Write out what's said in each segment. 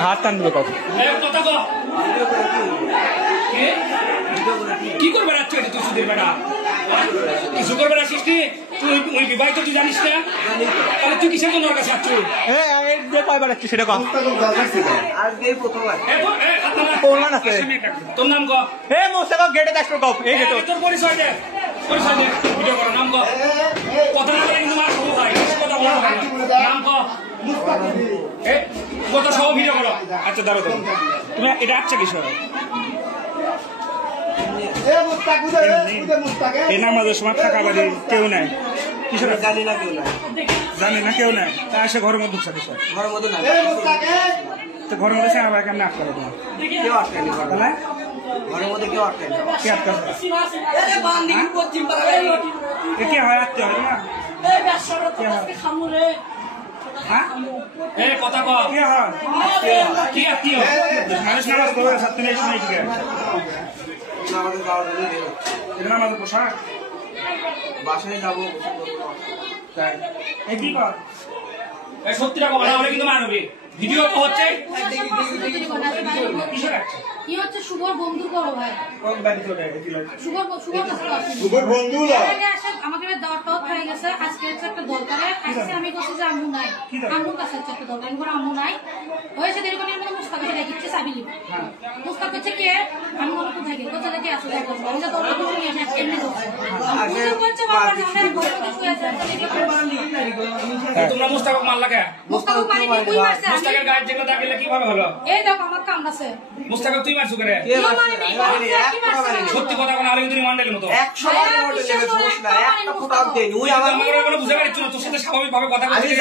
হাত টানবে কত কি করবে রাখছো তুই সুদের বেটা কিছু করবে রাখিস নি তুই ওই বিবাহিত তুই জানিস না তাহলে তুই কিসের জন্য ওর কাছে আসছো কয়বার আসছি সেটা কম তোর নাম কো গেটে দেখো কপ এই গেট তোর পরিচয় দে ভিডিও করো নাম কো কথা না বলে কিন্তু মার খাবো ভাই কথা বলো নাম কো কত সব ভিডিও করো আচ্ছা দাঁড়াও তুমি এটা আচ্ছা কিছু এই নামাজের সময় থাকা বাড়ি কেউ নাই কিসের জানি না কেউ নাই তা এসে ঘরের মধ্যে ঢুকছে ঘরের মধ্যে তো ঘরের মধ্যে আমার কেমন আটকা দেবো ঘরের মধ্যে কেউ আটকে কে আটকা কে হয় আটকে হয় না কথা কো কে হয় কি আত্মীয় মানুষ নামাজ পড়ে সাথে এই সময় ঠিক আছে আমাদের পোশাক বাসায় যাবো কি কর সত্যিটা কথা হলে কিন্তু মানবি ভিডিও তো হচ্ছে কি হচ্ছে শুভর বন্ধু করো ভাই শুভর বন্ধু আমাকে দাওয়াত হয়ে গেছে আজকে হচ্ছে একটা দরকারে আজকে আমি বলছি যে আম্মু নাই আম্মুর কাছে হচ্ছে একটা দরকার আমি আম্মু নাই হয়েছে দেরি করে আমি মুস্তাকে দেখিচ্ছে চাবি লিব মুস্তাক হচ্ছে কে আমি মনে কোথায় গেল কোথা থেকে আসলে আমি যে দরকার করে নিয়ে আসি এমনি বলছে বাবা আমাদের বলতে শুয়ে আছে তোমরা মুস্তাক মারলা কে মুস্তাক মারি কই মারছে মুস্তাকের গায়ে যেগুলো দাগলে কিভাবে হলো এই দেখো আমার কামড়াছে মুস্তাক তুই মারছো করে সত্যি কথা কোন আরেকদিন মান্ডেলের মতো 100 বার মডেল লেগে সমস্যা না একটা ফোটাও দেন ওই আমার কোনো বুঝতে পারছ না তোর সাথে স্বাভাবিক ভাবে কথা বলছিস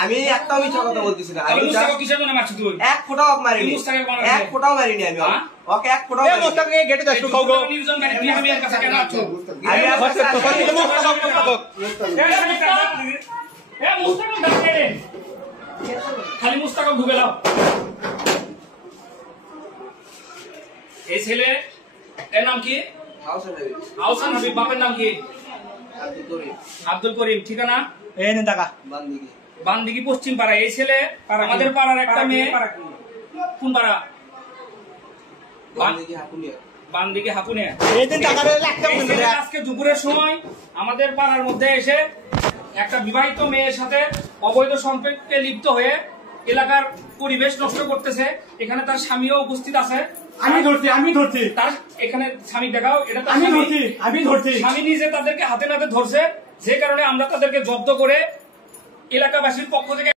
আমি একটা মিথ্যা কথা বলতেছি না আমি মুস্তাক কিসের জন্য মারছিস তুই এক ফোটাও মারিনি এক ফোটাও মারিনি আমি ওকে এক ফোটাও মারিনি মুস্তাক গেটে দেখো খাও গো নির্জন গাড়ি তুই আমি এর কাছে কেন আছো আমি মুস্তাক ডাকে খালি মুস্তাক ঢুকে দাও এই ছেলে এর নাম কি আহসান হাবিব বাপের নাম কি আব্দুল করিম ঠিকানা এই নে টাকা বান্দিগি পশ্চিম পাড়া এই ছেলে আমাদের পাড়ার একটা মেয়ে কোন পাড়া বান্দিগি হাপুনিয়া এই দিন টাকা লাগতে আজকে দুপুরের সময় আমাদের পাড়ার মধ্যে এসে একটা বিবাহিত মেয়ের সাথে অবৈধ সম্পর্কে লিপ্ত হয়ে এলাকার পরিবেশ নষ্ট করতেছে এখানে তার স্বামীও উপস্থিত আছে আমি ধরছি তার এখানে স্বামী দেখাও এটা আমি ধরছি স্বামী নিজে তাদেরকে হাতে নাতে ধরছে যে কারণে আমরা তাদেরকে জব্দ করে এলাকাবাসীর পক্ষ থেকে